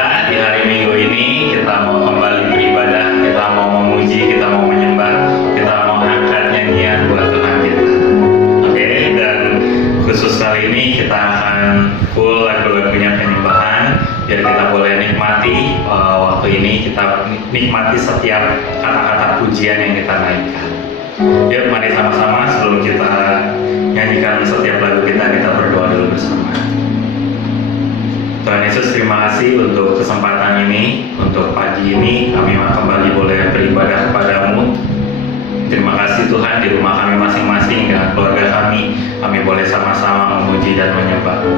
kita di hari Minggu ini kita mau kembali beribadah, kita mau memuji, kita mau menyembah, kita mau angkat nyanyian buat Tuhan kita. Oke, dan khusus kali ini kita akan full lagu-lagunya penyembahan biar kita boleh nikmati waktu ini, kita nikmati setiap kata-kata pujian yang kita naikkan. Yuk mari sama-sama sebelum kita nyanyikan setiap lagu kita berdoa dulu bersama. Tuhan Yesus, terima kasih untuk kesempatan ini, untuk pagi ini kami kembali boleh beribadah kepadamu. Terima kasih Tuhan, di rumah kami masing-masing dengan keluarga kami boleh sama-sama memuji dan menyembah-Mu.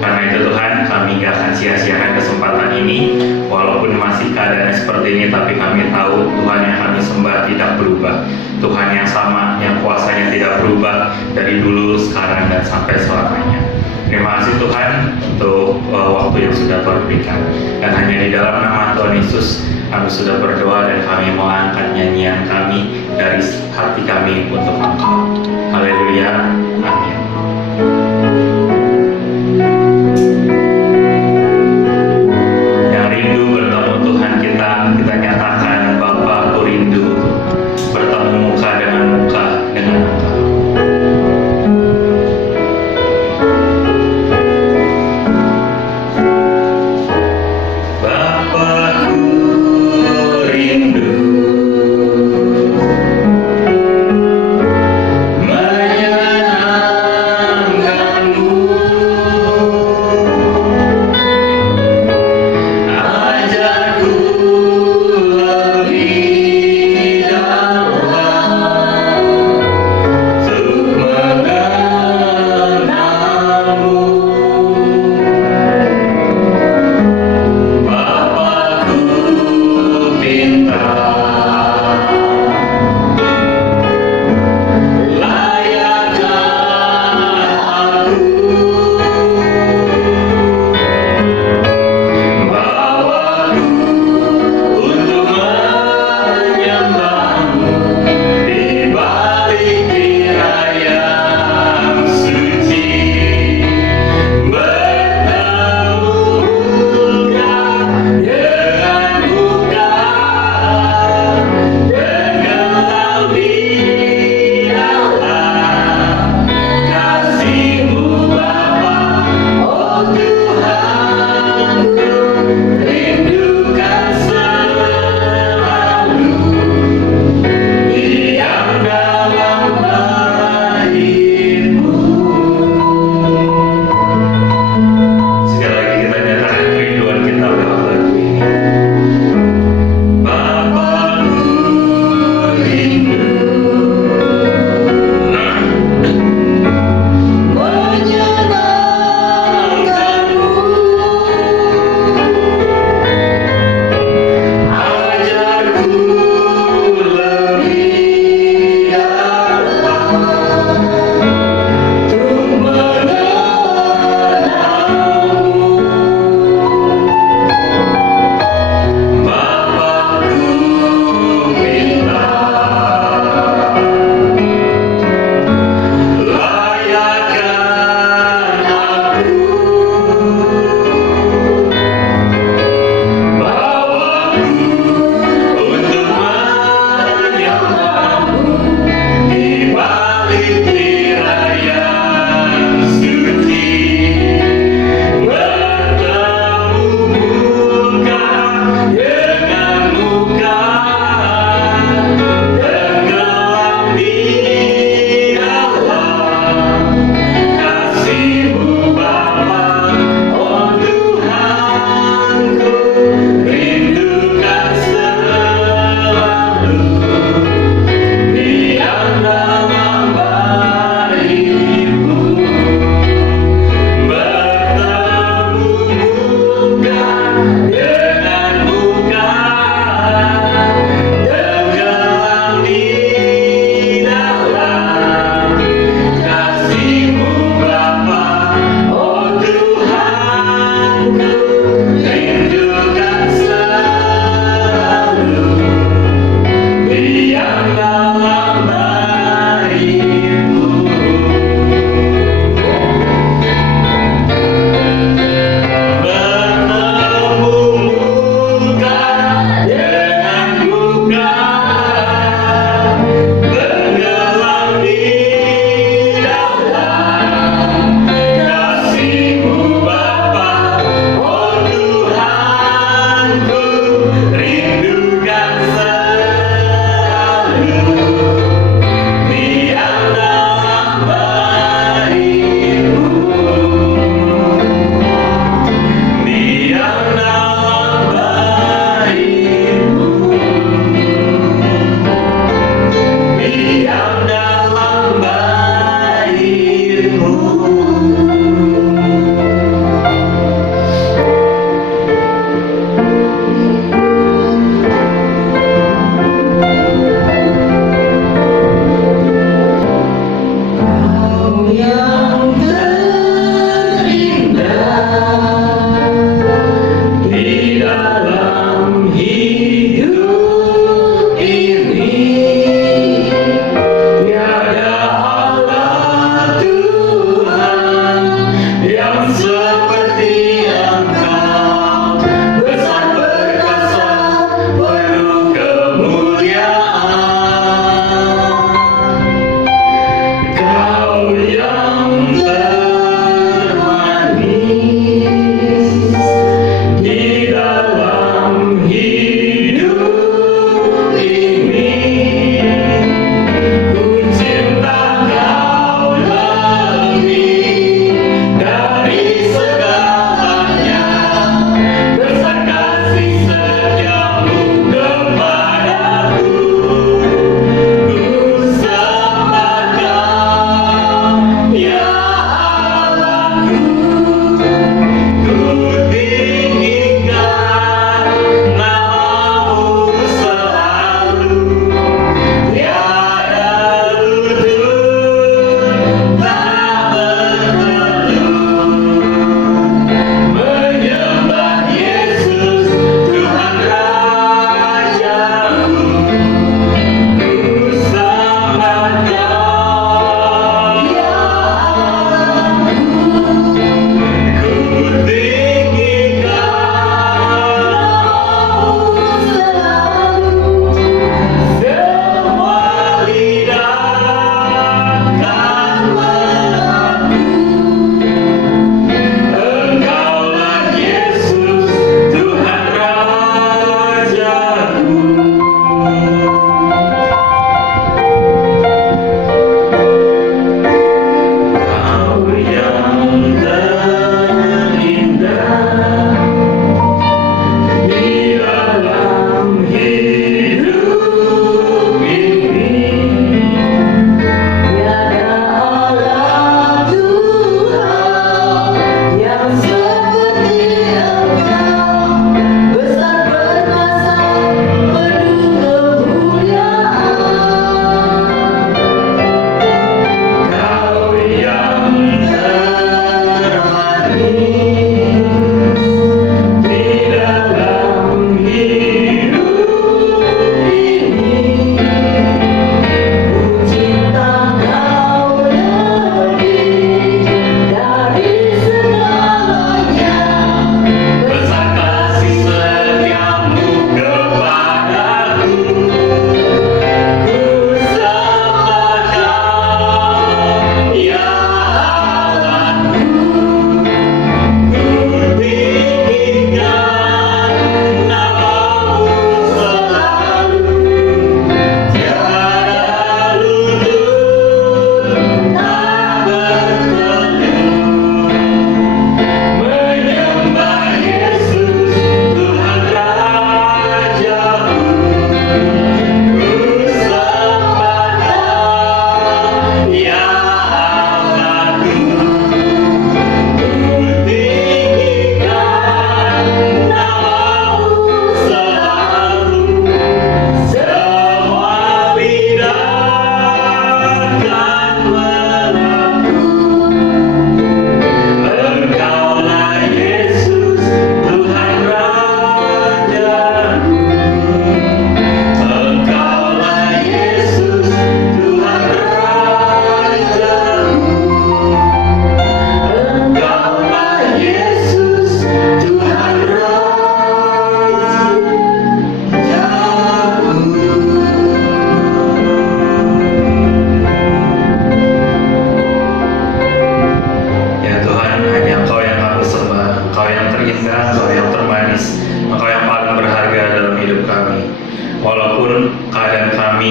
Karena itu Tuhan, kami gak akan sia-siakan kesempatan ini, walaupun masih keadaannya seperti ini, tapi kami tahu Tuhan yang kami sembah tidak berubah. Tuhan yang sama, yang kuasanya tidak berubah dari dulu, sekarang, dan sampai selamanya. Terima kasih Tuhan untuk waktu yang sudah Tuhan berikan. Dan hanya di dalam nama Tuhan Yesus kami sudah berdoa dan kami mau angkat nyanyian kami dari hati kami untuk Engkau. Haleluya. Amin. Yang rindu bertemu Tuhan kita nyatakan Bapa, aku rindu bertemu muka dengan muka dengan Engkau. Menyatakan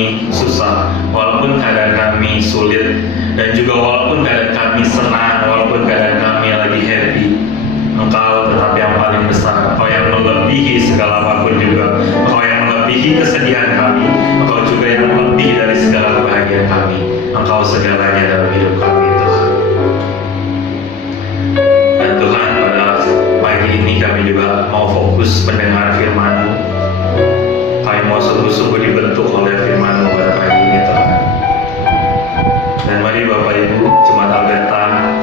kami susah, walaupun keadaan kami sulit, dan juga walaupun keadaan kami senang, walaupun keadaan kami lagi happy, Engkau tetap yang paling besar. Engkau yang melebihi segala apapun juga. Engkau yang melebihi kesedihan kami. Engkau juga yang lebih dari segala kebahagiaan kami. Engkau segalanya dalam hidup kami, Tuhan. Dan Tuhan, pada pagi ini kami juga mau fokus mendengar firman-Mu. Kami mau sungguh-sungguh dibentuk oleh firman-Mu pada pagi ini, Tuhan. Dan mari Bapak Ibu, Jemaat Alberta,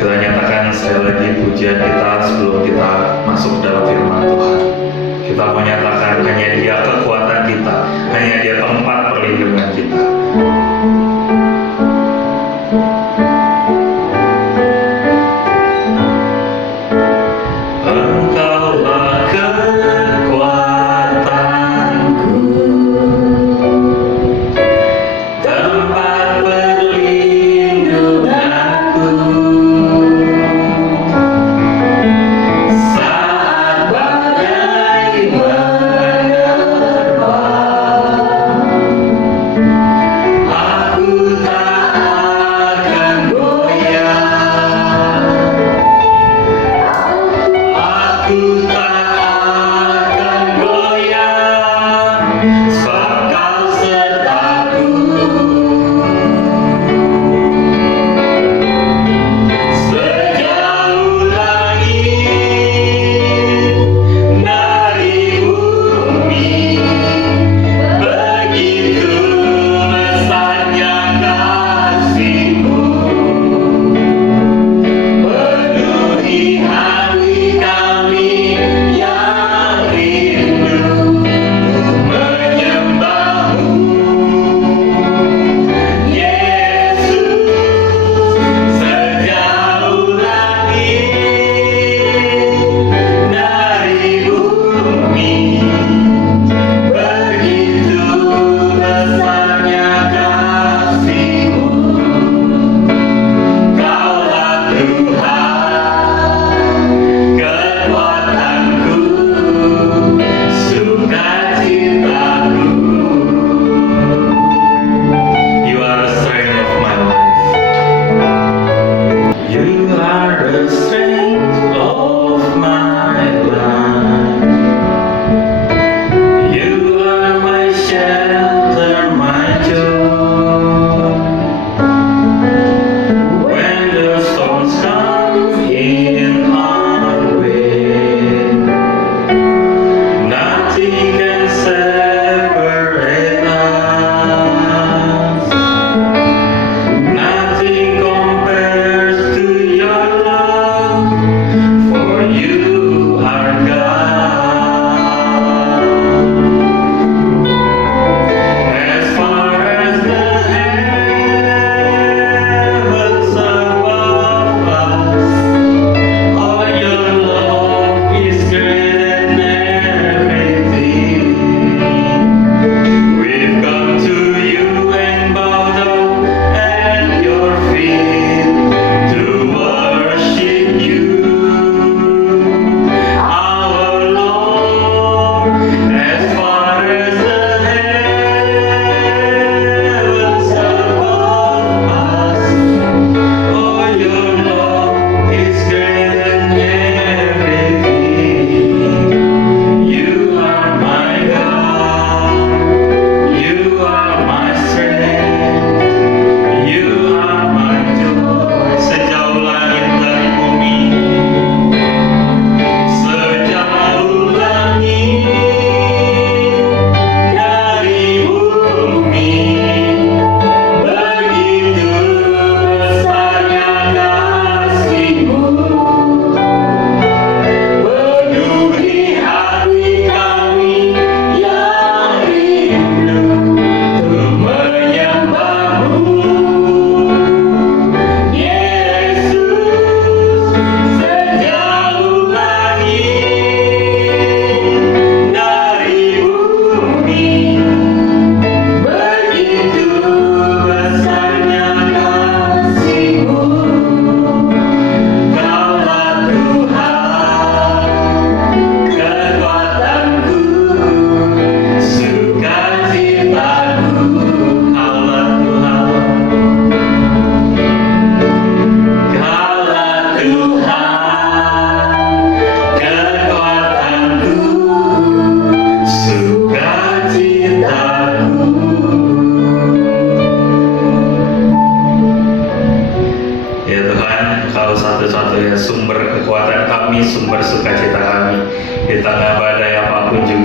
kita nyatakan sekali lagi pujian kita sebelum kita masuk dalam firman Tuhan. Kita menyatakan hanya Dia kekuatan kita, hanya Dia tempat perlindungan kita. Engkaulah kekuatanku, tempat perlindunganku. Saat badai menerjang,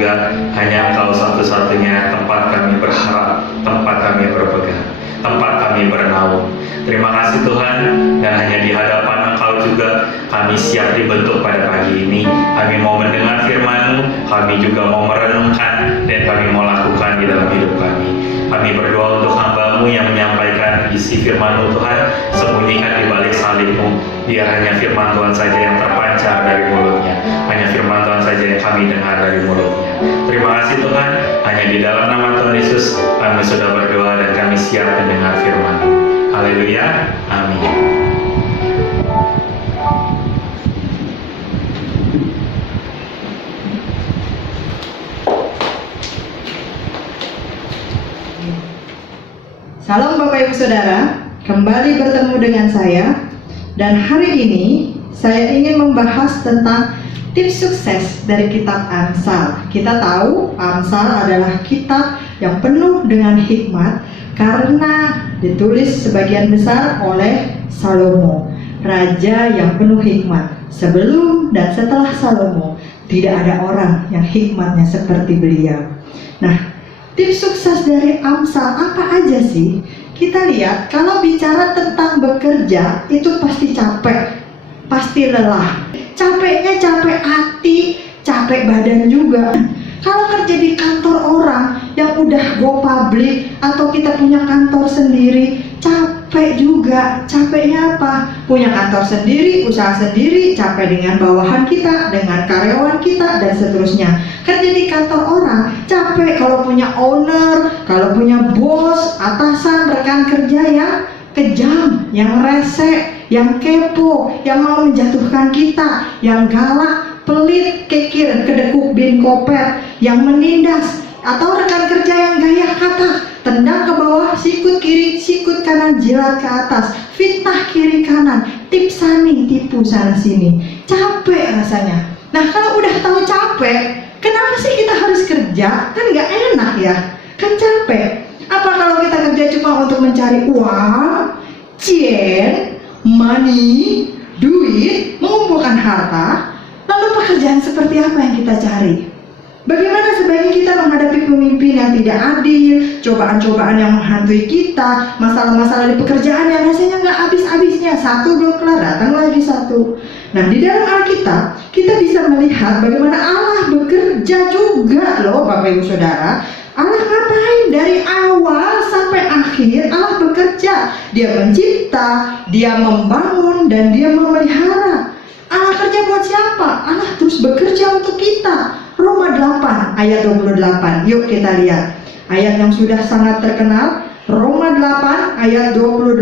juga hanya Engkau satu-satunya tempat kami berharap, tempat kami berpegang, tempat kami bernaung. Terima kasih Tuhan, dan hanya di hadapan Engkau juga kami siap dibentuk pada pagi ini. Kami mau mendengar firman-Mu, kami juga mau merenungkan, dan kami mau lakukan di dalam hidup kami. Kami berdoa untuk hamba-Mu yang menyampaikan isi firman-Mu Tuhan, sembunyikan di balik salib-Mu, biar hanya firman Tuhan saja yang terpancar dari mulutnya, hanya firman Tuhan saja yang kami dengar dari mulutnya. Terima kasih Tuhan, hanya di dalam nama Tuhan Yesus kami sudah berdoa dan kami siap mendengar firman-Mu. Haleluya, amin. Salam Bapak Ibu Saudara, kembali bertemu dengan saya. Dan hari ini saya ingin membahas tentang tips sukses dari kitab Amsal. Kita tahu Amsal adalah kitab yang penuh dengan hikmat karena ditulis sebagian besar oleh Salomo, raja yang penuh hikmat. Sebelum dan setelah Salomo tidak ada orang yang hikmatnya seperti beliau. Nah, tips sukses dari Amsal apa aja sih? Kita lihat, kalau bicara tentang bekerja itu pasti capek, pasti lelah. Capeknya capek hati, capek badan juga. Kalau kerja di kantor orang yang udah go public atau kita punya kantor sendiri, capek juga. Capeknya apa? Punya kantor sendiri, usaha sendiri, capek dengan bawahan kita, dengan karyawan kita, dan seterusnya. Kerja di kantor orang, capek kalau punya owner, kalau punya bos, atasan, rekan kerja yang kejam, yang rese, yang kepo, yang mau menjatuhkan kita, yang galak, pelit, kekir, kedekuk bin kopet, yang menindas, atau rekan kerja yang gaya kata, tendang ke bawah, sikut kiri, sikut kanan, jilat ke atas, fitnah kiri kanan, tipsani, tipu sana sini. Capek rasanya. Nah, kalau udah tahu capek, kenapa sih kita harus kerja? Kan nggak enak ya, kan capek. Apa kalau kita kerja cuma untuk mencari uang, money, duit, mengumpulkan harta? Lalu pekerjaan seperti apa yang kita cari? Bagaimana sebaiknya kita menghadapi pemimpin yang tidak adil, cobaan-cobaan yang menghantui kita, masalah-masalah di pekerjaan yang rasanya nggak habis-habisnya, satu belum kelar, datang lagi satu. Nah, di dalam Alkitab kita bisa melihat bagaimana Allah bekerja juga loh Bapak Ibu Saudara. Allah ngapain? Dari awal sampai akhir Allah bekerja. Dia mencipta, Dia membangun, dan Dia memelihara. Allah kerja buat siapa? Allah terus bekerja untuk kita. Roma 8 ayat 28. Yuk kita lihat ayat yang sudah sangat terkenal. Roma 8 ayat 28.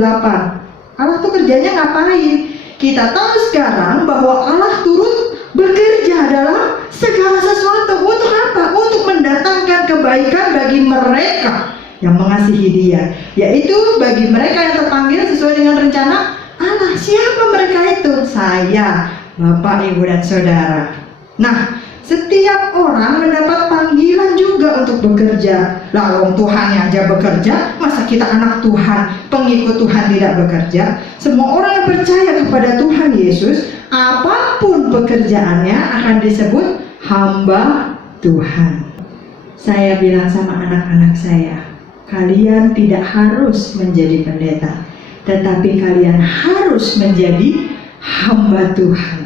Allah tuh kerjanya ngapain? Kita tahu sekarang bahwa Allah turut bekerja dalam segala sesuatu. Untuk apa? Untuk mendatangkan kebaikan bagi mereka yang mengasihi Dia, yaitu bagi mereka yang terpanggil sesuai dengan rencana Allah. Siapa mereka itu? Saya, Bapak, Ibu, dan Saudara. Nah, setiap orang mendapat panggilan juga untuk bekerja. Lalu Tuhan yang aja bekerja, masa kita anak Tuhan, pengikut Tuhan tidak bekerja? Semua orang yang percaya kepada Tuhan Yesus, apapun pekerjaannya akan disebut hamba Tuhan. Saya bilang sama anak-anak saya, kalian tidak harus menjadi pendeta, tetapi kalian harus menjadi hamba Tuhan,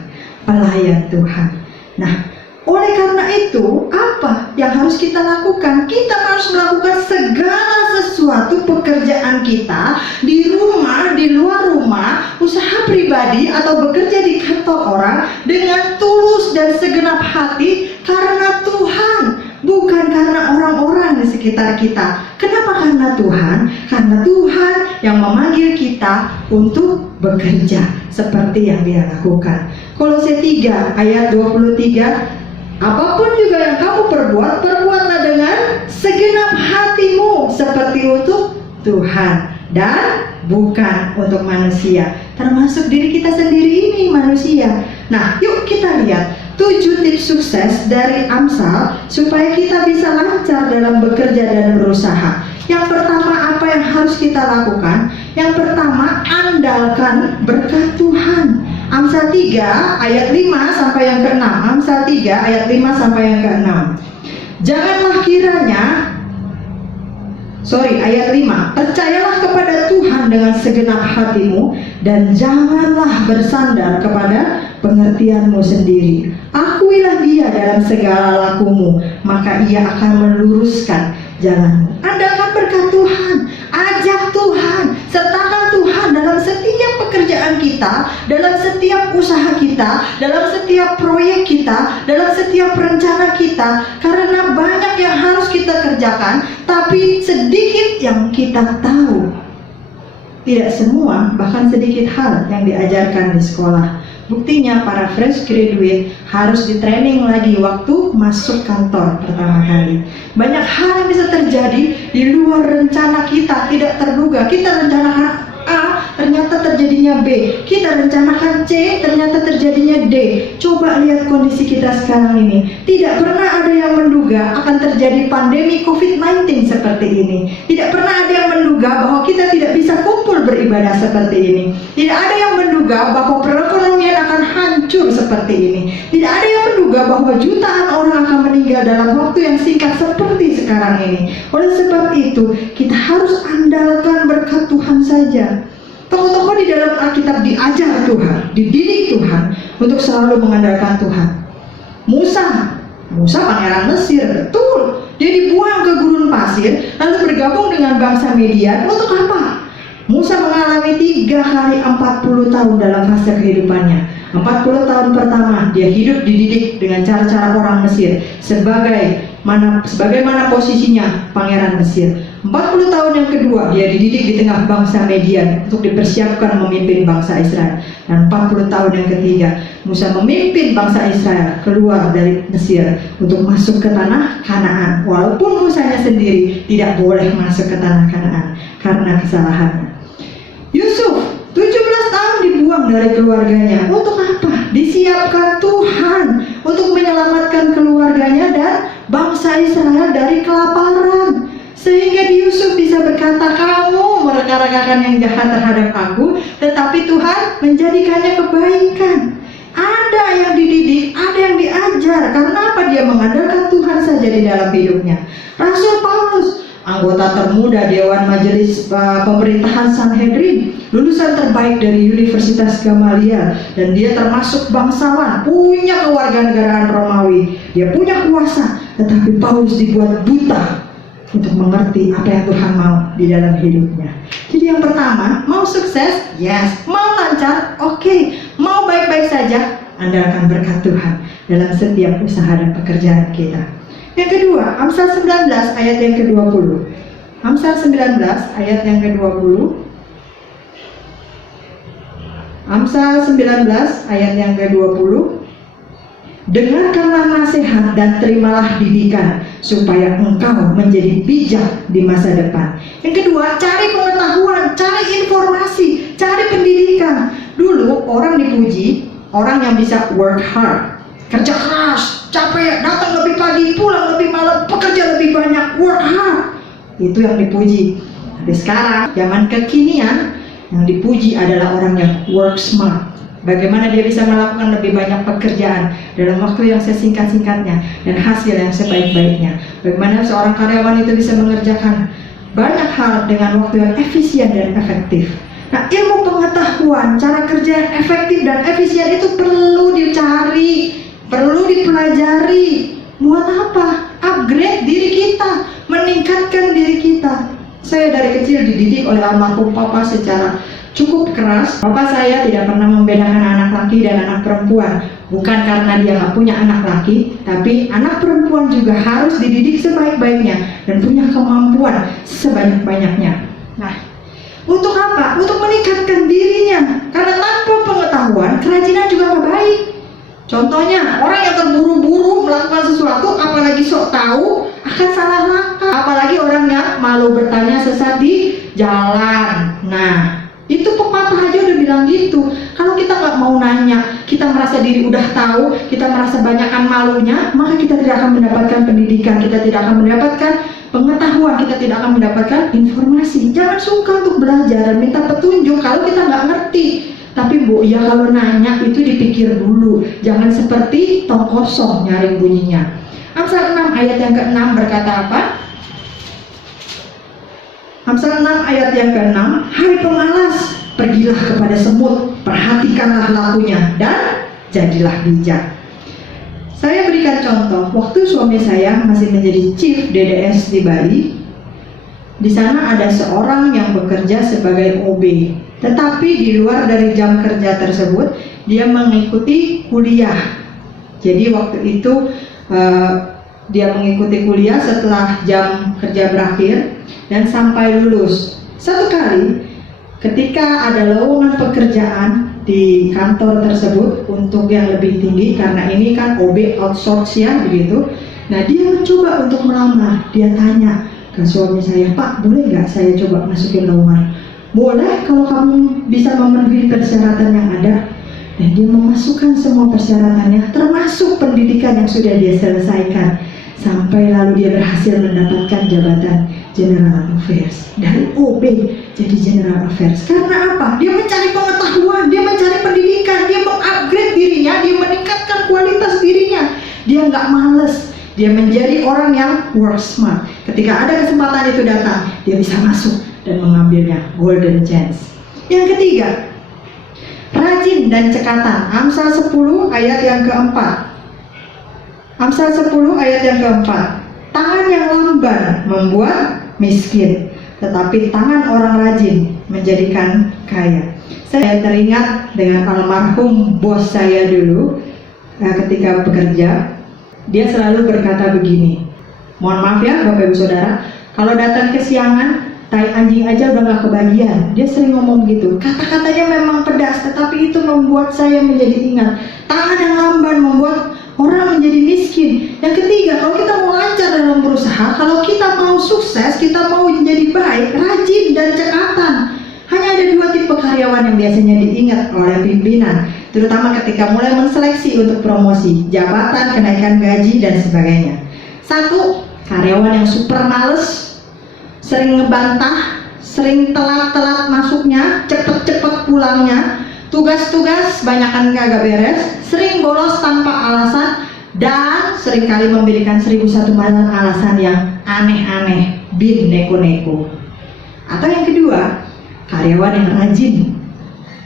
pelayan Tuhan. Nah, oleh karena itu, apa yang harus kita lakukan? Kita harus melakukan segala sesuatu pekerjaan kita di rumah, di luar rumah, usaha pribadi, atau bekerja di kantor orang dengan tulus dan segenap hati karena Tuhan, bukan karena orang-orang di sekitar kita. Kenapa karena Tuhan? Karena Tuhan yang memanggil kita untuk bekerja seperti yang Dia lakukan. Kolose 3 ayat 23. Apapun juga yang kamu perbuat, perbuatlah dengan segenap hatimu seperti untuk Tuhan dan bukan untuk manusia, termasuk diri kita sendiri ini manusia. Nah, yuk kita lihat 7 tips sukses dari Amsal supaya kita bisa lancar dalam bekerja dan berusaha. Yang pertama, apa yang harus kita lakukan? Yang pertama, andalkan berkat Tuhan. Amsal 3 ayat 5 sampai yang ke-6. Amsal 3 ayat 5 sampai yang ke-6. Janganlah kiranya, ayat 5, percayalah kepada Tuhan dengan segenap hatimu dan janganlah bersandar kepada pengertianmu sendiri. Akuilah Dia dalam segala lakumu, maka Ia akan meluruskan jalanmu. Andalkan berkat Tuhan, ajak Tuhan, sertakan Tuhan dalam setiap pekerjaan kita, dalam setiap usaha kita, dalam setiap proyek kita, dalam setiap rencana kita. Karena banyak yang harus kita kerjakan, tapi sedikit yang kita tahu. Tidak semua, bahkan sedikit hal yang diajarkan di sekolah. Buktinya para fresh graduate harus di training lagi waktu masuk kantor pertama kali. Banyak hal yang bisa terjadi di luar rencana kita, tidak terduga. Kita rencanakan A, ternyata terjadinya B. Kita rencanakan C, ternyata terjadinya D. Coba lihat kondisi kita sekarang ini. Tidak pernah ada yang menduga akan terjadi pandemi COVID-19 seperti ini. Tidak pernah ada yang menduga bahwa kita tidak bisa kumpul beribadah seperti ini. Tidak ada yang menduga bahwa perekonomian akan hancur seperti ini. Tidak ada yang menduga bahwa jutaan orang akan meninggal dalam waktu yang singkat seperti sekarang ini. Oleh sebab itu, kita harus andalkan berkat Tuhan saja. Tokoh-tokoh di dalam Alkitab diajar Tuhan, dididik Tuhan untuk selalu mengandalkan Tuhan. Musa pangeran Mesir, betul. Dia dibuang ke gurun pasir, lalu bergabung dengan bangsa Midian. Untuk apa? Musa mengalami 3 kali 40 tahun dalam fase kehidupannya. 40 tahun pertama dia hidup dididik dengan cara-cara orang Mesir, sebagaimana posisinya pangeran Mesir. 40 tahun yang kedua dia dididik di tengah bangsa Midian untuk dipersiapkan memimpin bangsa Israel. Dan 40 tahun yang ketiga Musa memimpin bangsa Israel keluar dari Mesir untuk masuk ke tanah Kanaan, walaupun Musanya sendiri tidak boleh masuk ke tanah Kanaan karena kesalahannya. Yusuf 17 tahun dibuang dari keluarganya. Untuk apa? Disiapkan Tuhan untuk menyelamatkan keluarganya dan bangsa Israel dari kelaparan. Sehingga Yusuf bisa berkata, kamu mereka-rekakan yang jahat terhadap aku, tetapi Tuhan menjadikannya kebaikan. Ada yang dididik, ada yang diajar. Karena apa? Dia mengandalkan Tuhan saja di dalam hidupnya. Rasul Paulus, anggota termuda Dewan Majelis Pemerintahan Sanhedrin, lulusan terbaik dari Universitas Gamaliel, dan dia termasuk bangsawan, punya kewarganegaraan Romawi, dia punya kuasa, tetapi Paulus dibuat buta untuk mengerti apa yang Tuhan mau di dalam hidupnya. Jadi yang pertama, mau sukses? Yes. Mau lancar? Oke. Mau baik-baik saja? Andalkan berkat Tuhan dalam setiap usaha dan pekerjaan kita. Yang kedua, Amsal 19 ayat yang ke-20. Amsal 19 ayat yang ke-20. Amsal 19 ayat yang ke-20. Dengarkanlah nasihat dan terimalah didikan, supaya engkau menjadi bijak di masa depan. Yang kedua, cari pengetahuan, cari informasi, cari pendidikan. Dulu orang dipuji, orang yang bisa work hard, kerja keras, capek, datang lebih pagi, pulang lebih malam, pekerja lebih banyak, work hard. Itu yang dipuji. Tapi sekarang, zaman kekinian, yang dipuji adalah orang yang work smart. Bagaimana dia bisa melakukan lebih banyak pekerjaan dalam waktu yang sesingkat-singkatnya dan hasil yang sebaik-baiknya. Bagaimana seorang karyawan itu bisa mengerjakan banyak hal dengan waktu yang efisien dan efektif. Nah, ilmu pengetahuan, cara kerja yang efektif dan efisien itu perlu dicari, perlu dipelajari. Buat apa? Upgrade diri kita, meningkatkan diri kita. Saya dari kecil dididik oleh almarhum papa secara cukup keras. Papa saya tidak pernah membedakan anak laki dan anak perempuan. Bukan karena dia nggak punya anak laki, tapi anak perempuan juga harus dididik sebaik-baiknya dan punya kemampuan sebanyak-banyaknya. Nah, untuk apa? Untuk meningkatkan dirinya. Karena tanpa pengetahuan, kerajinan juga nggak baik. Contohnya, orang yang terburu-buru melakukan sesuatu, apalagi sok tahu, akan salah langkah. Apalagi orang yang malu bertanya sesat di jalan. Nah, itu pepatah aja udah bilang gitu. Kalau kita nggak mau nanya, kita merasa diri udah tahu, kita merasa banyakkan malunya, maka kita tidak akan mendapatkan pendidikan, kita tidak akan mendapatkan pengetahuan, kita tidak akan mendapatkan informasi. Jangan suka untuk belajar dan minta petunjuk kalau kita nggak ngerti. Tapi Bu, ya kalau nanya itu dipikir dulu. Jangan seperti tong kosong nyaring bunyinya. Amsal 6 ayat yang ke-6 berkata apa? Amsal 6 ayat yang ke-6, hai pemalas, pergilah kepada semut, perhatikanlah lakunya, dan jadilah bijak. Saya berikan contoh, waktu suami saya masih menjadi chief DDS di Bali, di sana ada seorang yang bekerja sebagai OB, tetapi di luar dari jam kerja tersebut, dia mengikuti kuliah. Jadi waktu itu dia mengikuti kuliah setelah jam kerja berakhir dan sampai lulus. Satu kali ketika ada lowongan pekerjaan di kantor tersebut untuk yang lebih tinggi, karena ini kan OB outsource ya begitu. Nah dia mencoba untuk melamar, dia tanya ke suami saya, Pak boleh nggak saya coba masukin lowongan? Boleh kalau kamu bisa memenuhi persyaratan yang ada. Dan dia memasukkan semua persyaratannya, termasuk pendidikan yang sudah dia selesaikan, sampai lalu dia berhasil mendapatkan jabatan General Affairs, dari OB jadi General Affairs. Karena apa? Dia mencari pengetahuan, dia mencari pendidikan, dia mengupgrade dirinya, dia meningkatkan kualitas dirinya, dia nggak males, dia menjadi orang yang work smart. Ketika ada kesempatan itu datang, dia bisa masuk dan mengambilnya, golden chance. Yang ketiga, rajin dan cekatan. Amsal 10 ayat yang keempat. Amsal 10 ayat yang keempat. Tangan yang lamban membuat miskin, tetapi tangan orang rajin menjadikan kaya. Saya teringat dengan almarhum bos saya dulu ketika bekerja. Dia selalu berkata begini, mohon maaf ya Bapak Ibu Saudara, kalau datang kesiangan, tai anjing aja udah gak kebagian. Dia sering ngomong gitu. Kata-katanya memang pedas, tetapi itu membuat saya menjadi ingat. Tangan yang lamban membuat orang menjadi miskin. Yang ketiga, kalau kita mau lancar dalam berusaha, kalau kita mau sukses, kita mau menjadi baik, rajin dan cekatan. Hanya ada dua tipe karyawan yang biasanya diingat oleh pimpinan, terutama ketika mulai menseleksi untuk promosi, jabatan, kenaikan gaji, dan sebagainya. Satu, karyawan yang super males, sering ngebantah, sering telat-telat masuknya, cepet-cepet pulangnya, tugas-tugas banyakan kagak beres, sering bolos tanpa alasan, dan seringkali memberikan 1001 alasan yang aneh-aneh, bin neko-neko. Atau yang kedua, karyawan yang rajin,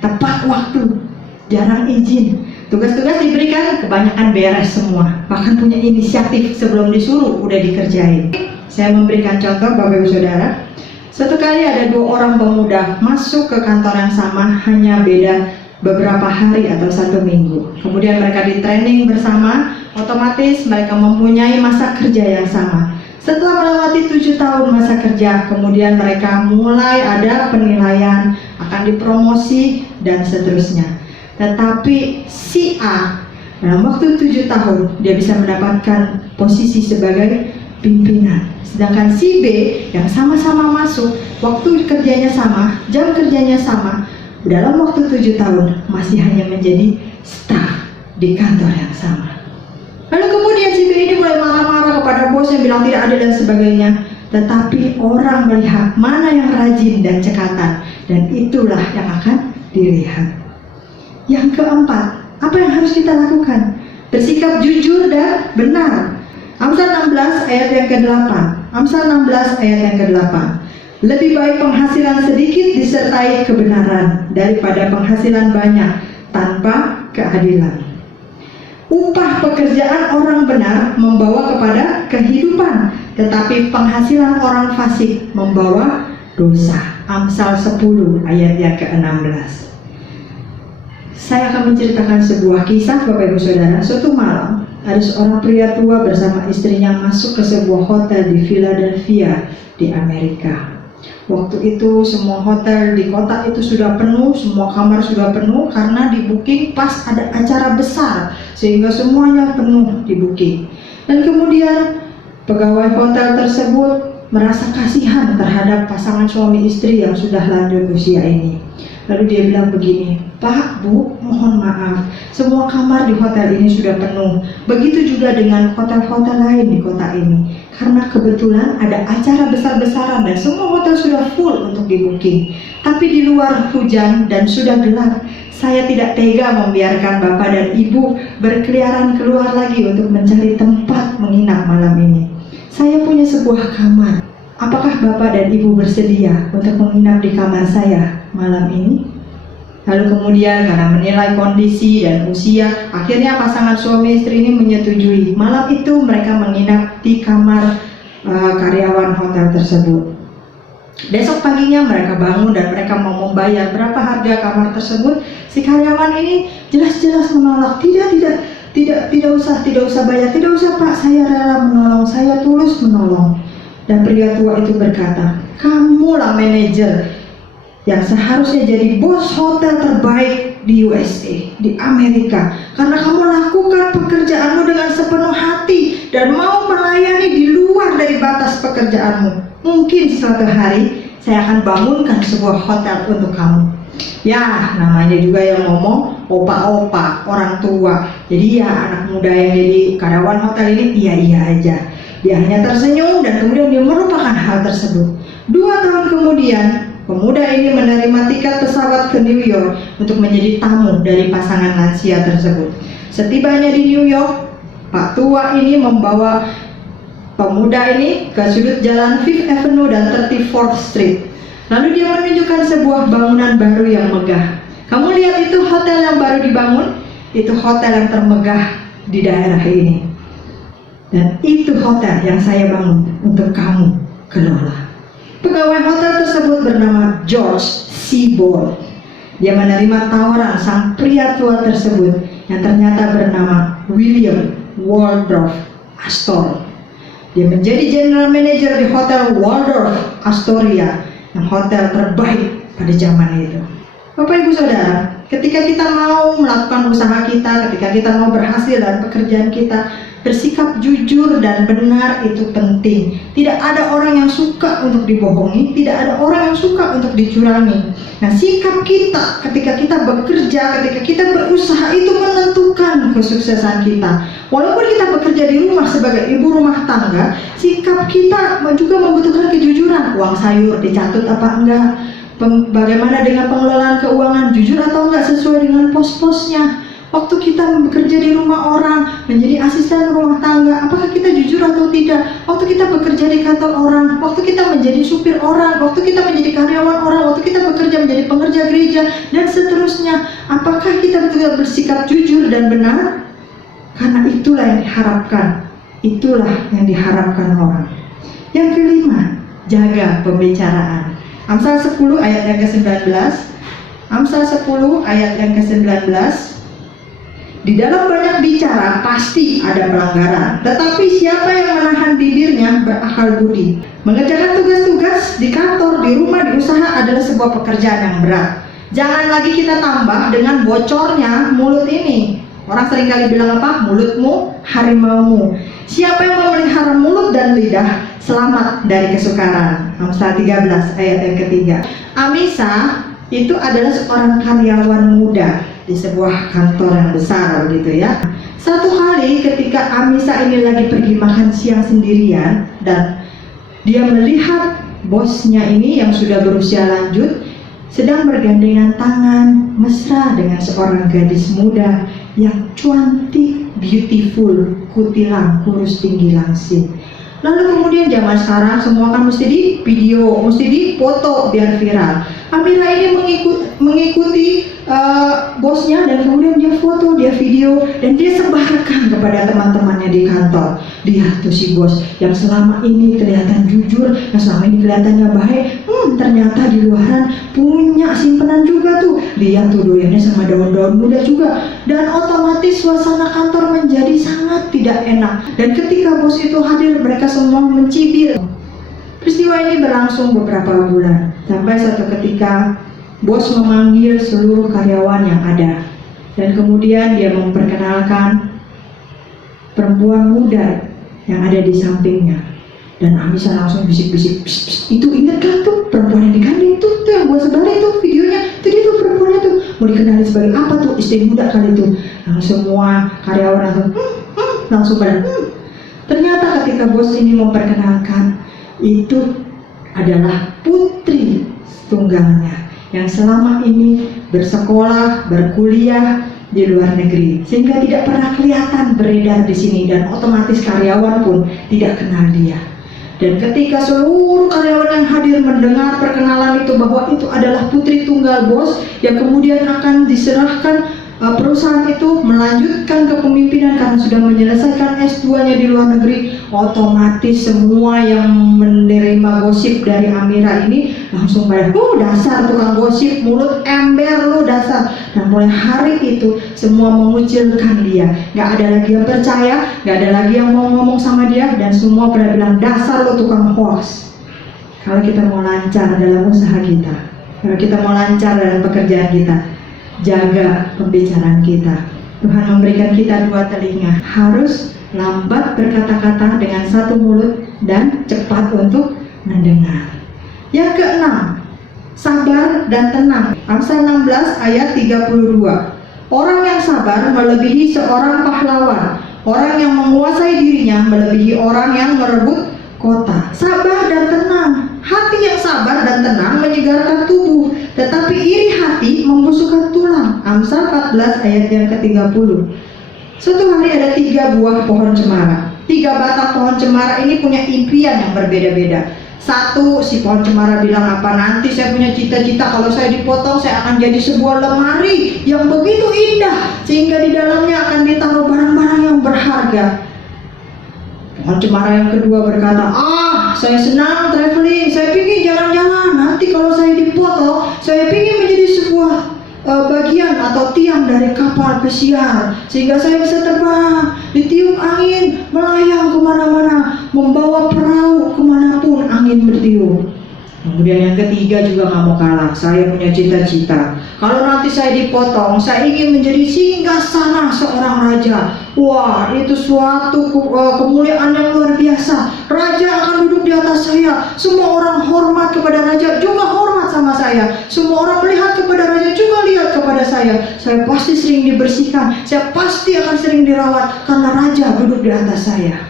tepat waktu, jarang izin, tugas-tugas diberikan kebanyakan beres semua, bahkan punya inisiatif sebelum disuruh udah dikerjain. Saya memberikan contoh Bapak Ibu Saudara. Suatu kali ada dua orang pemuda masuk ke kantor yang sama, hanya beda beberapa hari atau 1 minggu. Kemudian mereka di training bersama, otomatis mereka mempunyai masa kerja yang sama. Setelah melewati 7 tahun masa kerja, kemudian mereka mulai ada penilaian, akan dipromosi dan seterusnya. Tetapi si A dalam waktu 7 tahun dia bisa mendapatkan posisi sebagai pimpinan. Sedangkan si B yang sama-sama masuk, waktu kerjanya sama, jam kerjanya sama, dalam waktu 7 tahun masih hanya menjadi staff di kantor yang sama. Lalu kemudian si B ini mulai marah-marah kepada bos yang bilang tidak adil dan sebagainya. Tetapi orang melihat mana yang rajin dan cekatan, dan itulah yang akan dilihat. Yang keempat, apa yang harus kita lakukan? Bersikap jujur dan benar. Amsal 16 ayat yang ke-8. Amsal 16 ayat yang ke-8. Lebih baik penghasilan sedikit disertai kebenaran daripada penghasilan banyak tanpa keadilan. Upah pekerjaan orang benar membawa kepada kehidupan, tetapi penghasilan orang fasik membawa dosa. Amsal 10 ayat yang ke-16. Saya akan menceritakan sebuah kisah Bapak Ibu Saudara. Suatu malam ada seorang pria tua bersama istrinya masuk ke sebuah hotel di Philadelphia di Amerika. Waktu itu semua hotel di kota itu sudah penuh, semua kamar sudah penuh karena di booking pas ada acara besar, sehingga semuanya penuh di booking. Dan kemudian pegawai hotel tersebut merasa kasihan terhadap pasangan suami istri yang sudah lanjut usia ini. Lalu dia bilang begini, "Pak, Bu, mohon maaf, semua kamar di hotel ini sudah penuh. Begitu juga dengan hotel-hotel lain di kota ini. Karena kebetulan ada acara besar-besaran dan semua hotel sudah full untuk di-booking. Tapi di luar hujan dan sudah gelap. Saya tidak tega membiarkan Bapak dan Ibu berkeliaran keluar lagi untuk mencari tempat menginap malam ini. Saya punya sebuah kamar. Apakah Bapak dan Ibu bersedia untuk menginap di kamar saya malam ini?" Lalu kemudian karena menilai kondisi dan usia, akhirnya pasangan suami istri ini menyetujui. Malam itu mereka menginap di kamar karyawan hotel tersebut. Besok paginya mereka bangun dan mereka mau membayar berapa harga kamar tersebut. Si karyawan ini jelas-jelas menolak. Tidak usah bayar, tidak usah Pak, saya rela menolong, saya tulus menolong. Dan pria tua itu berkata, "Kamulah manajer yang seharusnya jadi bos hotel terbaik di USA, di Amerika, karena kamu lakukan pekerjaanmu dengan sepenuh hati dan mau melayani di luar dari batas pekerjaanmu. Mungkin suatu hari saya akan bangunkan sebuah hotel untuk kamu." Ya, namanya juga yang ngomong opa-opa, orang tua. Jadi ya anak muda yang jadi karyawan hotel ini iya aja. Dia hanya tersenyum dan kemudian dia melupakan hal tersebut. 2 tahun kemudian, pemuda ini menerima tiket pesawat ke New York untuk menjadi tamu dari pasangan lansia tersebut. Setibanya di New York, Pak tua ini membawa pemuda ini ke sudut jalan Fifth Avenue dan 34th Street. Lalu dia menunjukkan sebuah bangunan baru yang megah. "Kamu lihat itu hotel yang baru dibangun? Itu hotel yang termegah di daerah ini. Dan itu hotel yang saya bangun untuk kamu kelola." Pegawai hotel tersebut bernama George C. Ball. Dia menerima tawaran sang pria tua tersebut yang ternyata bernama William Waldorf Astor. Dia menjadi general manager di Hotel Waldorf Astoria, yang hotel terbaik pada zaman itu. Bapak Ibu Saudara, ketika kita mau melakukan usaha kita, ketika kita mau berhasil dalam pekerjaan kita, bersikap jujur dan benar itu penting. Tidak ada orang yang suka untuk dibohongi, tidak ada orang yang suka untuk dicurangi. Nah, sikap kita ketika kita bekerja, ketika kita berusaha itu menentukan kesuksesan kita. Walaupun kita bekerja di rumah sebagai ibu rumah tangga, sikap kita juga membutuhkan kejujuran. Uang sayur dicatat apa enggak? Bagaimana dengan pengelolaan keuangan, jujur atau enggak sesuai dengan pos-posnya? Waktu kita bekerja di rumah orang, menjadi asisten rumah tangga, apakah kita jujur atau tidak? Waktu kita bekerja di kantor orang, waktu kita menjadi supir orang, waktu kita menjadi karyawan orang, waktu kita bekerja menjadi pengerja gereja, dan seterusnya, apakah kita betul-betul bersikap jujur dan benar? Karena itulah yang diharapkan, itulah yang diharapkan orang. Yang kelima, jaga pembicaraan. Amsal 10 ayat yang ke-19. Amsal 10 ayat yang ke-19. Di dalam banyak bicara pasti ada pelanggaran, tetapi siapa yang menahan bibirnya berakal budi. Mengerjakan tugas-tugas di kantor, di rumah, di usaha adalah sebuah pekerjaan yang berat. Jangan lagi kita tambah dengan bocornya mulut ini. Orang seringkali bilang apa? Mulutmu harimaumu. Siapa yang memelihara mulut dan lidah selamat dari kesukaran. Amsal 13 ayat yang ketiga. Amisa itu adalah seorang karyawan muda di sebuah kantor yang besar gitu ya. Satu kali ketika Amisa ini lagi pergi makan siang sendirian dan dia melihat bosnya ini yang sudah berusia lanjut sedang bergandengan tangan mesra dengan seorang gadis muda yang cantik, beautiful, kutilang, kurus, tinggi, langsing. Lalu kemudian zaman sekarang semua kan mesti di video, mesti di foto biar viral. Amira ini mengikuti bosnya dan kemudian dia foto, dia video, dan dia sebarkan kepada teman-temannya di kantor. Lihat tuh si bos yang selama ini kelihatan jujur, yang selama ini kelihatannya baik, ternyata di luaran punya simpenan juga tuh. Lihat tuh doyannya sama daun-daun muda juga, dan otomatis suasana kantor menjadi sangat tidak enak. Dan ketika bos itu hadir, mereka semua mencibir. Peristiwa ini berlangsung beberapa bulan, sampai satu ketika bos memanggil seluruh karyawan yang ada, dan kemudian dia memperkenalkan perempuan muda yang ada di sampingnya. Dan Amisa langsung bisik-bisik, "Psst, psst, itu ingat kan tuh perempuan yang digandeng tuh yang gua sebarin tuh videonya, itu dia tuh perempuannya tuh, mau dikenali sebagai apa tuh, istri muda kali itu." Langsung semua karyawan langsung pada Ternyata ketika bos ini memperkenalkan, itu adalah putri tunggalnya yang selama ini bersekolah, berkuliah di luar negeri, sehingga tidak pernah kelihatan beredar di sini, dan otomatis karyawan pun tidak kenal dia. Dan ketika seluruh karyawan yang hadir mendengar perkenalan itu, bahwa itu adalah putri tunggal bos yang kemudian akan diserahkan perusahaan itu melanjutkan kepemimpinan karena sudah menyelesaikan S2-nya di luar negeri, otomatis semua yang menerima gosip dari Amira ini langsung pada, dasar tukang gosip, mulut ember lu dasar. Dan mulai hari itu semua mengucilkan dia, gak ada lagi yang percaya, gak ada lagi yang mau ngomong sama dia, dan semua pada bilang, dasar lu tukang hoax. Kalau kita mau lancar dalam usaha kita, kalau kita mau lancar dalam pekerjaan kita, jaga pembicaraan kita. Tuhan memberikan kita dua telinga, harus lambat berkata-kata dengan satu mulut dan cepat untuk mendengar. Yang keenam, sabar dan tenang. Amsal 16 ayat 32. Orang yang sabar melebihi seorang pahlawan. Orang yang menguasai dirinya melebihi orang yang merebut kota. Sabar dan tenang. Hati yang sabar dan tenang menyegarkan tubuh, tetapi iri hati membusukkan tulang. Amsal 14 ayat yang ke-30. Suatu hari ada 3 buah pohon cemara. 3 batang pohon cemara ini punya impian yang berbeda-beda. Satu, si pohon cemara bilang apa, nanti saya punya cita-cita kalau saya dipotong saya akan jadi sebuah lemari yang begitu indah sehingga di dalamnya akan ditaruh barang-barang yang berharga. Pohon cemara yang kedua berkata, saya senang traveling, saya ingin jalan-jalan, nanti kalau saya dipotong saya ingin menjadi sebuah bagian atau tiang dari kapal pesiar sehingga saya bisa terbang, ditiup angin, melayang kemana-mana, membawa perahu kemanapun angin bertiup. Kemudian yang ketiga juga nggak mau kalah, saya punya cita-cita, kalau nanti saya dipotong, saya ingin menjadi singgasana seorang raja. Wah, itu suatu kemuliaan yang luar biasa. Raja akan duduk di atas saya, semua orang hormat kepada raja, juga hormat sama saya. Semua orang melihat kepada raja, juga lihat kepada saya. Saya pasti sering dibersihkan, saya pasti akan sering dirawat karena raja duduk di atas saya.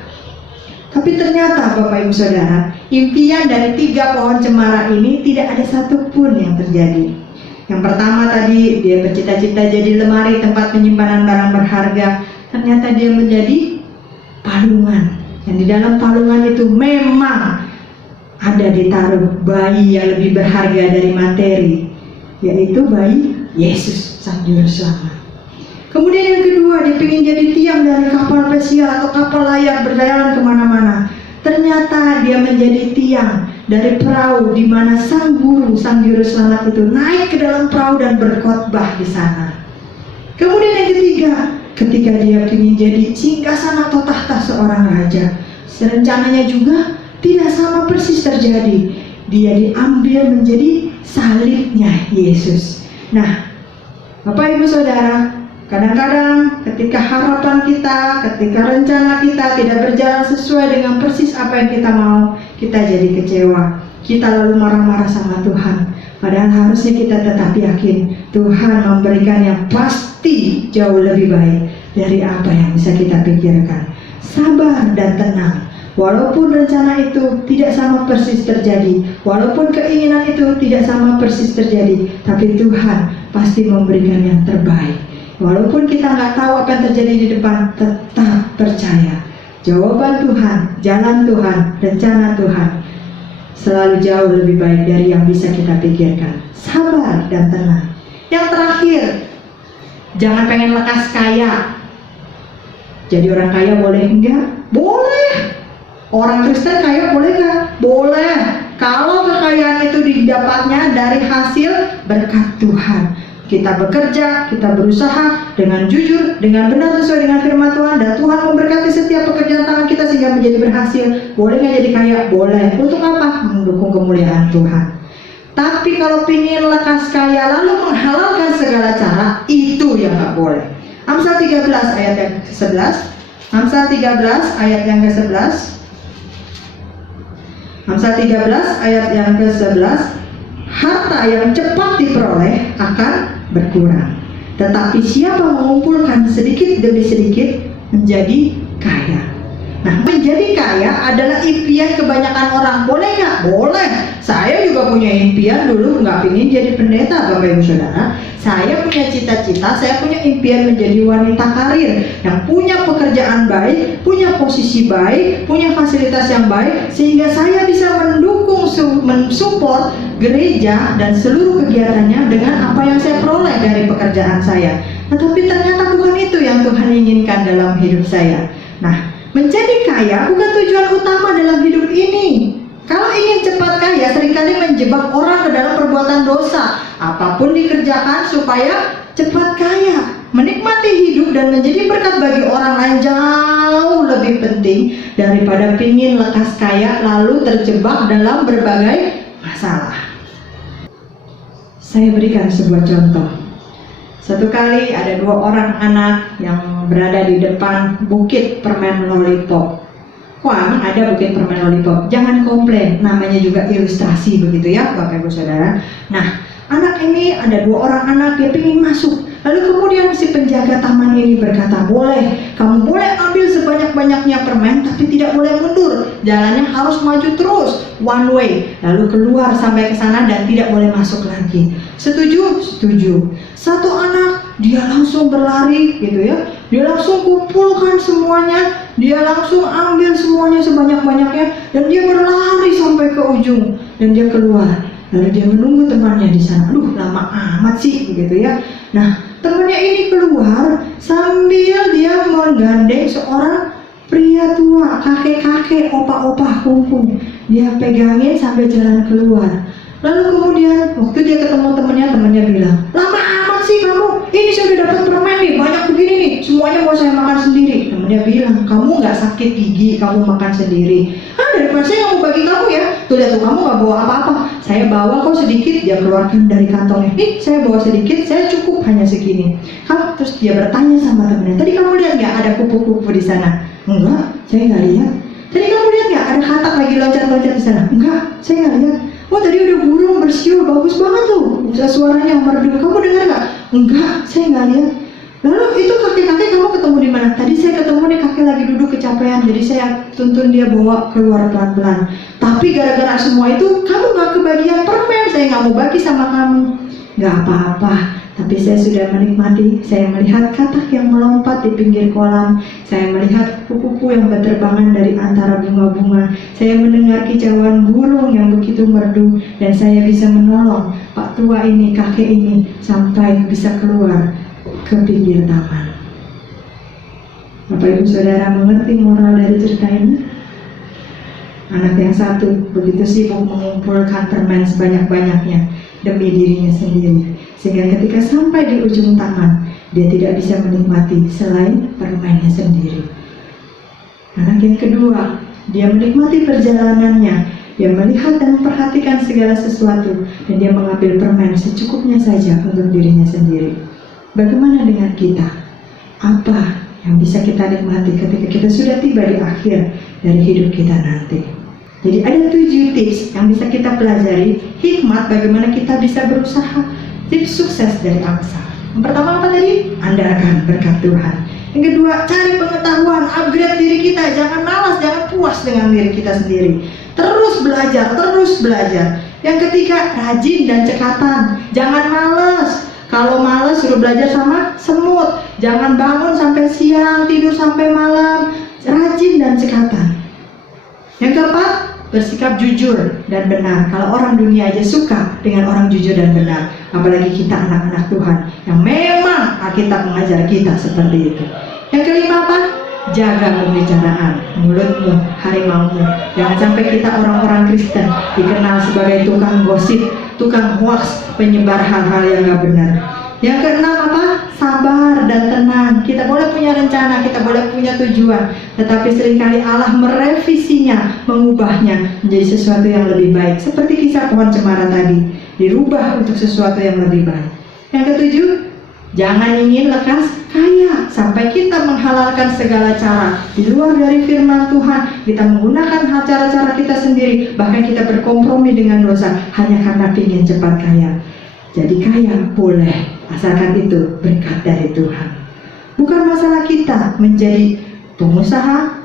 Tapi ternyata Bapak Ibu Saudara, impian dari 3 pohon cemara ini tidak ada satupun yang terjadi. Yang pertama tadi, dia bercita-cita jadi lemari tempat penyimpanan barang berharga. Ternyata dia menjadi palungan. Dan di dalam palungan itu memang ada ditaruh bayi yang lebih berharga dari materi, yaitu bayi Yesus, Sang Juru Selamat. Kemudian yang kedua, dia ingin jadi tiang dari kapal pesiar atau kapal layar berjalan kemana-mana. Ternyata dia menjadi tiang dari perahu di mana Sang Guru, Sang Juru Selamat itu naik ke dalam perahu dan berkhotbah di sana. Kemudian yang ketiga, ketika dia ingin jadi singgasana atau tahta seorang raja, rencananya juga tidak sama persis terjadi. Dia diambil menjadi salibnya Yesus. Nah, Bapak Ibu Saudara, kadang-kadang ketika harapan kita, ketika rencana kita tidak berjalan sesuai dengan persis apa yang kita mau, kita jadi kecewa. Kita lalu marah-marah sama Tuhan. Padahal harusnya kita tetap yakin Tuhan memberikan yang pasti jauh lebih baik dari apa yang bisa kita pikirkan. Sabar dan tenang. Walaupun rencana itu tidak sama persis terjadi, walaupun keinginan itu tidak sama persis terjadi, tapi Tuhan pasti memberikan yang terbaik. Walaupun kita nggak tahu apa yang terjadi di depan, tetap percaya. Jawaban Tuhan, jalan Tuhan, rencana Tuhan selalu jauh lebih baik dari yang bisa kita pikirkan. Sabar dan tenang. Yang terakhir, jangan pengen lekas kaya. Jadi orang kaya boleh enggak? Boleh. Orang Kristen kaya boleh enggak? Boleh. Kalau kekayaan itu didapatnya dari hasil berkat Tuhan. Kita bekerja, kita berusaha dengan jujur, dengan benar sesuai dengan firman Tuhan, dan Tuhan memberkati setiap pekerjaan tangan kita sehingga menjadi berhasil. Boleh nggak jadi kaya? Boleh. Untuk apa? Mendukung kemuliaan Tuhan. Tapi kalau pingin lekas kaya lalu menghalalkan segala cara, itu yang nggak boleh. Amsal 13 ayat yang ke-11. Amsal 13 ayat yang ke-11. Amsal 13 ayat yang ke-11, harta yang cepat diperoleh akan berkurang, tetapi siapa mengumpulkan sedikit demi sedikit menjadi kaya. Nah, menjadi kaya adalah impian kebanyakan orang. Boleh nggak? Boleh. Saya juga punya impian dulu, nggak ingin jadi pendeta, Bapak Ibu Saudara. Saya punya cita-cita, saya punya impian menjadi wanita karir yang punya pekerjaan baik, punya posisi baik, punya fasilitas yang baik, sehingga saya bisa mendukung, mensupport gereja dan seluruh kegiatannya dengan apa yang saya peroleh dari pekerjaan saya. Tetapi ternyata bukan itu yang Tuhan inginkan dalam hidup saya. Nah, menjadi kaya bukan tujuan utama dalam hidup ini. Kalau ingin cepat kaya, seringkali menjebak orang ke dalam perbuatan dosa. Apapun dikerjakan supaya cepat kaya. Menikmati hidup dan menjadi berkat bagi orang lain jauh lebih penting daripada pingin lekas kaya lalu terjebak dalam berbagai masalah. Saya berikan sebuah contoh. Satu kali ada 2 orang anak yang berada di depan bukit permen lollipop. Wah, emang ada bukit permen lollipop? Jangan komplain, namanya juga ilustrasi begitu ya Bapak Ibu Saudara. Nah, anak ini ada 2 orang anak, dia ingin masuk. Lalu kemudian si penjaga taman ini berkata, boleh, kamu boleh ambil sebanyak-banyaknya permen, tapi tidak boleh mundur. Jalannya harus maju terus, one way. Lalu keluar sampai ke sana dan tidak boleh masuk lagi. Setuju? Setuju. Satu anak, dia langsung berlari gitu ya. Dia langsung kumpulkan semuanya, dia langsung ambil semuanya sebanyak-banyaknya, dan dia berlari sampai ke ujung, dan dia keluar. Lalu dia menunggu temannya di sana. Aduh, lama amat sih begitu ya. Nah, temannya ini keluar sambil dia menggandeng seorang pria tua, kakek-kakek, opa-opa kumpul. Dia pegangin sampai jalan keluar. Lalu kemudian waktu dia ketemu temannya bilang, lama amat sih kamu, ini saya udah dapat permen nih, banyak begini nih, semuanya mau saya makan sendiri. Temannya bilang, kamu nggak sakit gigi, kamu makan sendiri. Daripada saya nggak mau bagi kamu ya, tuh lihat tuh, kamu nggak bawa apa-apa, saya bawa kok sedikit. Dia keluarkan dari kantongnya, nih saya bawa sedikit, saya cukup hanya segini. Kamu, terus dia bertanya sama temannya, tadi kamu lihat nggak ada kupu-kupu di sana? Enggak, saya nggak lihat. Tadi kamu lihat nggak ada katak lagi loncat-loncat di sana? Enggak, saya nggak lihat. Oh, tadi udah burung bersiul, bagus banget tuh, suaranya merdu. Kamu dengar nggak? Enggak, saya nggak lihat. Lalu itu kakek-kakek kamu ketemu di mana? Tadi saya ketemu nih, kakek lagi duduk kecapean, jadi saya tuntun dia bawa keluar pelan-pelan. Tapi gara-gara semua itu kamu nggak kebagian permen, saya nggak mau bagi sama kamu. Nggak apa-apa, tapi saya sudah menikmati. Saya melihat katak yang melompat di pinggir kolam, saya melihat kupu-kupu yang berterbangan dari antara bunga-bunga, saya mendengar kicauan burung yang begitu merdu, dan saya bisa menolong Pak tua ini, kakek ini, sampai bisa keluar ke pinggir taman. Bapak Ibu Saudara mengerti moral dari cerita ini? Anak yang satu begitu sibuk mengumpulkan permen sebanyak-banyaknya demi dirinya sendiri, sehingga ketika sampai di ujung taman, dia tidak bisa menikmati selain permennya sendiri. Anak yang kedua, dia menikmati perjalanannya, dia melihat dan memperhatikan segala sesuatu, dan dia mengambil permen secukupnya saja untuk dirinya sendiri. Bagaimana dengan kita? Apa yang bisa kita nikmati ketika kita sudah tiba di akhir dari hidup kita nanti? Jadi ada 7 tips yang bisa kita pelajari, hikmat bagaimana kita bisa berusaha, tips sukses dari Amsal. Yang pertama apa tadi? Andalkan berkat Tuhan. Yang kedua, cari pengetahuan, upgrade diri kita, jangan malas, jangan puas dengan diri kita sendiri. Terus belajar. Yang ketiga, rajin dan cekatan, jangan malas. Kalau malas suruh belajar sama semut, jangan bangun sampai siang, tidur sampai malam, rajin dan cekatan. Yang keempat, bersikap jujur dan benar. Kalau orang dunia aja suka dengan orang jujur dan benar, apalagi kita anak-anak Tuhan yang memang Alkitab mengajar kita seperti itu. Yang kelima apa? Jaga pembicaraan, mulutmu, harimaumu. Jangan sampai kita orang-orang Kristen dikenal sebagai tukang gosip, tukang hoax, penyebar hal-hal yang gak benar. Yang keenam apa? Sabar dan tenang. Kita boleh punya rencana, kita boleh punya tujuan, tetapi seringkali Allah merevisinya, mengubahnya menjadi sesuatu yang lebih baik. Seperti kisah pohon cemara tadi, dirubah untuk sesuatu yang lebih baik. Yang ketujuh, Jangan ingin lekas kaya sampai kita menghalalkan segala cara di luar dari firman Tuhan. Kita menggunakan cara-cara kita sendiri, bahkan kita berkompromi dengan dosa hanya karena ingin cepat kaya. Jadi kaya boleh, asalkan itu berkat dari Tuhan. Bukan masalah kita menjadi pengusaha,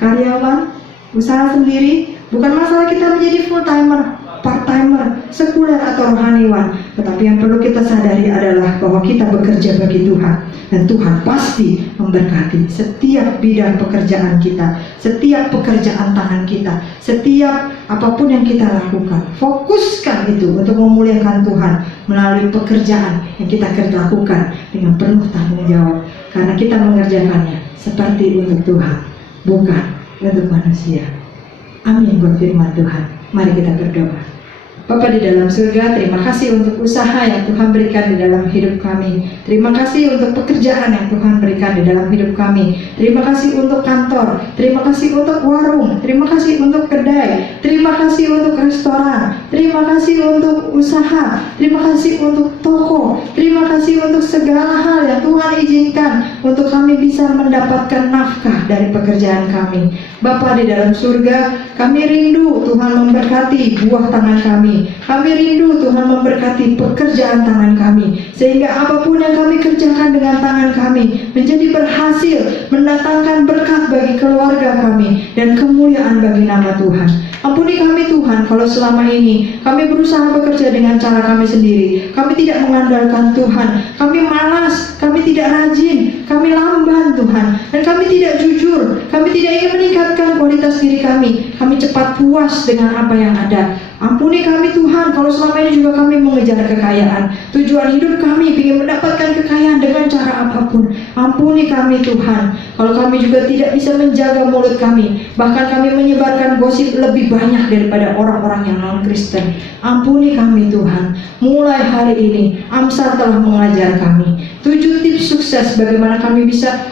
karyawan, usaha sendiri. Bukan masalah kita menjadi full timer, part timer, sekuler atau rohaniwan. Tetapi yang perlu kita sadari adalah bahwa kita bekerja bagi Tuhan, dan Tuhan pasti memberkati setiap bidang pekerjaan kita, setiap pekerjaan tangan kita, setiap apapun yang kita lakukan. Fokuskan itu untuk memuliakan Tuhan melalui pekerjaan yang kita lakukan dengan penuh tanggung jawab, karena kita mengerjakannya seperti untuk Tuhan, bukan untuk manusia. Amin buat firman Tuhan. Mari kita berdoa. Bapa di dalam surga, terima kasih untuk usaha yang Tuhan berikan di dalam hidup kami. Terima kasih untuk pekerjaan yang Tuhan berikan di dalam hidup kami. Terima kasih untuk kantor, terima kasih untuk warung, terima kasih untuk kedai, terima kasih untuk restoran, terima kasih untuk usaha, terima kasih untuk toko, terima kasih untuk segala hal yang Tuhan izinkan untuk kami bisa mendapatkan nafkah dari pekerjaan kami. Bapa di dalam surga, kami rindu Tuhan memberkati buah tangan kami. Kami rindu Tuhan memberkati pekerjaan tangan kami, sehingga apapun yang kami kerjakan dengan tangan kami menjadi berhasil, mendatangkan berkat bagi keluarga kami dan kemuliaan bagi nama Tuhan. Ampuni kami Tuhan kalau selama ini kami berusaha bekerja dengan cara kami sendiri. Kami tidak mengandalkan Tuhan, kami malas, kami tidak rajin, kami lamban Tuhan, dan kami tidak jujur. Kami tidak ingin meningkatkan kualitas diri kami. Kami cepat puas dengan apa yang ada. Ampuni kami Tuhan kalau selama ini juga kami mengejar kekayaan. Tujuan hidup kami ingin mendapatkan kekayaan dengan cara apapun. Ampuni kami Tuhan kalau kami juga tidak bisa menjaga mulut kami. Bahkan kami menyebarkan gosip lebih banyak daripada orang-orang yang non-Kristen. Ampuni kami Tuhan. Mulai hari ini Amsal telah mengajar kami 7 tips sukses bagaimana kami bisa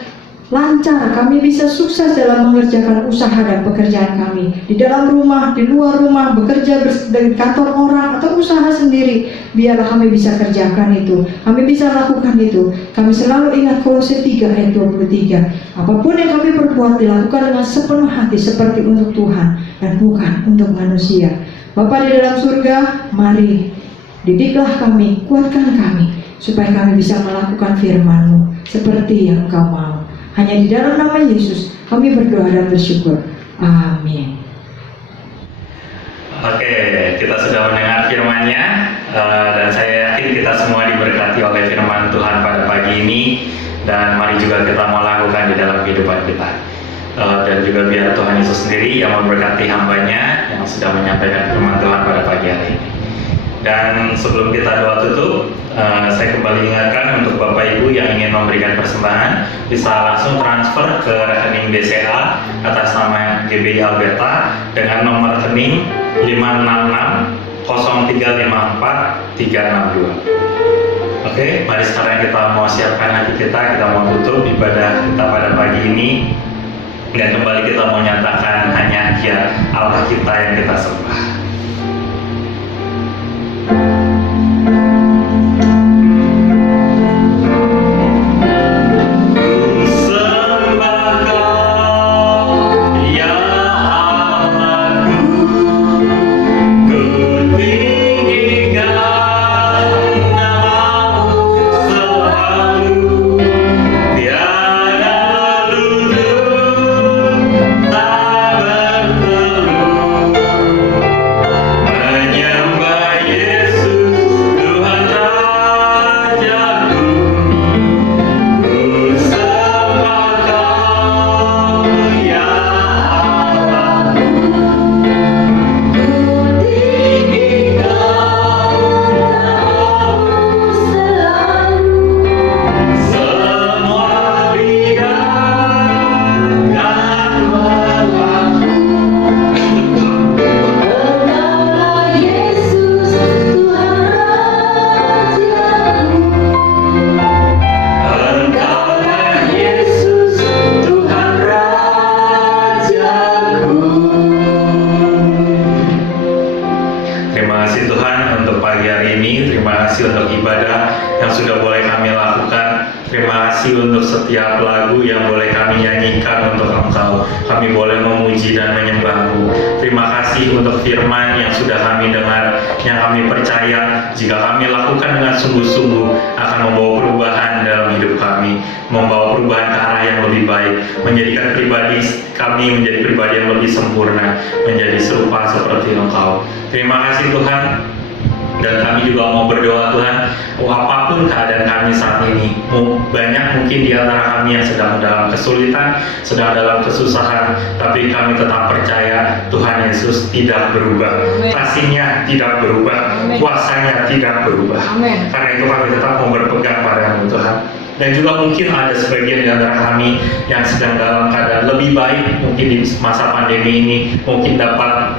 lancar, kami bisa sukses dalam mengerjakan usaha dan pekerjaan kami di dalam rumah, di luar rumah, bekerja di kantor orang atau usaha sendiri. Biarlah kami bisa kerjakan itu, kami bisa lakukan itu. Kami selalu ingat Kolose 3 ayat 23. Apapun yang kami perbuat dilakukan dengan sepenuh hati seperti untuk Tuhan dan bukan untuk manusia. Bapa di dalam surga, mari didiklah kami, kuatkan kami supaya kami bisa melakukan firman-Mu seperti yang Engkau mau. Hanya di dalam nama Yesus kami berdoa dan bersyukur. Amin. Oke, kita sudah mendengar firman-Nya, dan saya yakin kita semua diberkati oleh firman Tuhan pada pagi ini, dan mari juga kita mau lakukan di dalam kehidupan kita. Dan juga biar Tuhan Yesus sendiri yang memberkati hamba-Nya yang sudah menyampaikan firman Tuhan pada pagi hari ini. Dan sebelum kita doa tutup, saya kembali ingatkan untuk Bapak Ibu yang ingin memberikan persembahan, bisa langsung transfer ke rekening BCA atas nama GBI Alberta dengan nomor rekening 566-0354-362. Oke, mari sekarang kita mau siapkan hati kita mau tutup ibadah kita pada pagi ini, dan kembali kita mau nyatakan hanya Dia Allah kita yang kita sembah. Terima kasih Tuhan untuk pagi hari ini. Terima kasih untuk ibadah yang sudah boleh kami lakukan Terima kasih untuk setiap lagu yang boleh kami nyanyikan untuk Engkau. Kami boleh memuji dan menyembah-Mu. Terima kasih untuk firman yang sudah kami dengar, yang kami percaya jika kami lakukan dengan sungguh-sungguh akan membawa perubahan dalam hidup kami, membawa perubahan ke arah yang lebih baik, menjadikan pribadi kami menjadi pribadi yang lebih sempurna, menjadi serupa seperti Engkau. Terima kasih Tuhan. Dan kami juga mau berdoa Tuhan, apapun keadaan kami saat ini, banyak mungkin di antara kami yang sedang dalam kesulitan, sedang dalam kesusahan, tapi kami tetap percaya Tuhan Yesus tidak berubah. Amen. Kasih-Nya tidak berubah, Amen. kuasa-Nya tidak berubah. Amen. Karena itu kami tetap mau berpegang padamu Tuhan. Dan juga mungkin ada sebagian di antara kami yang sedang dalam keadaan lebih baik, mungkin di masa pandemi ini, mungkin dapat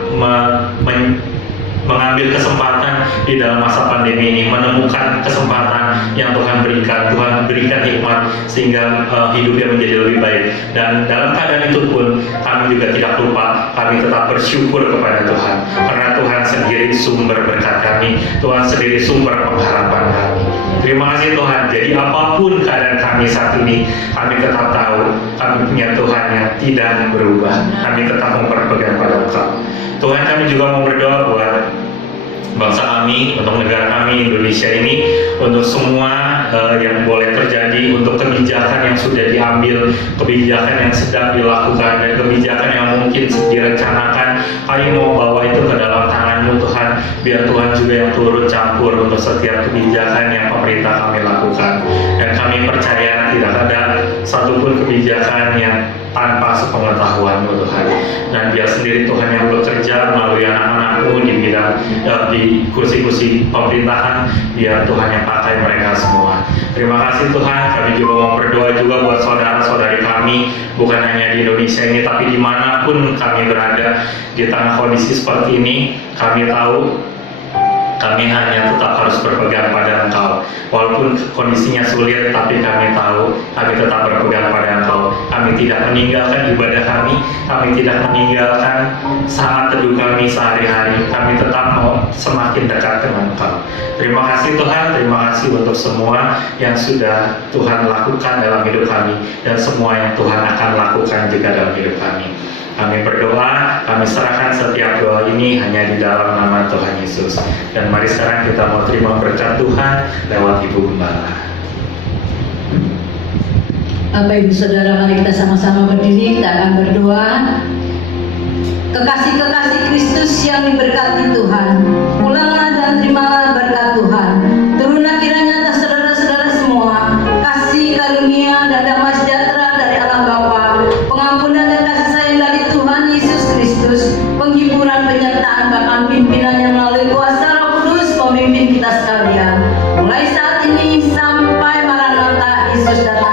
mengambil kesempatan di dalam masa pandemi ini, menemukan kesempatan yang Tuhan berikan. Tuhan berikan hikmat sehingga hidupnya menjadi lebih baik. Dan dalam keadaan itu pun kami juga tidak lupa, kami tetap bersyukur kepada Tuhan, karena Tuhan sendiri sumber berkat kami, Tuhan sendiri sumber pengharapan kami. Terima kasih Tuhan. Jadi apapun keadaan kami saat ini, kami tetap tahu kami punya Tuhan yang tidak berubah. Kami tetap memperpegang pada Engkau. Tuhan, kami juga mau berdoa buat bangsa kami, untuk negara kami Indonesia ini, untuk semua yang boleh terjadi, untuk kebijakan yang sudah diambil, kebijakan yang sedang dilakukan, dan kebijakan yang mungkin direncanakan. Kami mau bawa itu ke dalam tangan-Mu Tuhan, biar Tuhan juga yang turut campur untuk setiap kebijakan yang pemerintah kami lakukan. Dan kami percaya tidak ada satupun kebijakan yang tanpa sepengetahuan-Mu Tuhan. Dan biar sendiri Tuhan yang bekerja melalui anak-anak-Mu di bidang di kursi-kursi pemerintahan, biar Tuhan yang pakai mereka semua. Terima kasih Tuhan. Kami juga mau berdoa juga buat saudara-saudari kami, bukan hanya di Indonesia ini, tapi dimanapun kami berada di tengah kondisi seperti ini. Kami tahu kami hanya tetap harus berpegang pada Engkau. Walaupun kondisinya sulit, tapi kami tahu kami tetap berpegang pada Engkau. Kami tidak meninggalkan ibadah kami tidak meninggalkan sangat teduh kami sehari-hari. Kami tetap mau semakin dekat dengan Engkau. Terima kasih Tuhan, terima kasih untuk semua yang sudah Tuhan lakukan dalam hidup kami, dan semua yang Tuhan akan lakukan juga dalam hidup kami. Kami berdoa, kami serahkan setiap doa ini hanya di dalam nama Tuhan Yesus. Dan mari sekarang kita mau terima berkat Tuhan lewat Ibu Gembala. Bapak Ibu Saudara, mari kita sama-sama berdiri, kita akan berdoa. Kekasih-kekasih Kristus yang diberkati Tuhan, pulanglah dan terimalah berkat Tuhan. Turunlah kiranya atas saudara-saudara semua kasih karunia dan damai sejahtera dari Allah Bapa, pengampunan dan kasih sayang dari Tuhan Yesus Kristus, penghiburan, penyertaan, bahkan pimpinan yang melalui kuasa Roh Kudus memimpin kita sekalian, mulai saat ini sampai Maranatha Yesus datang.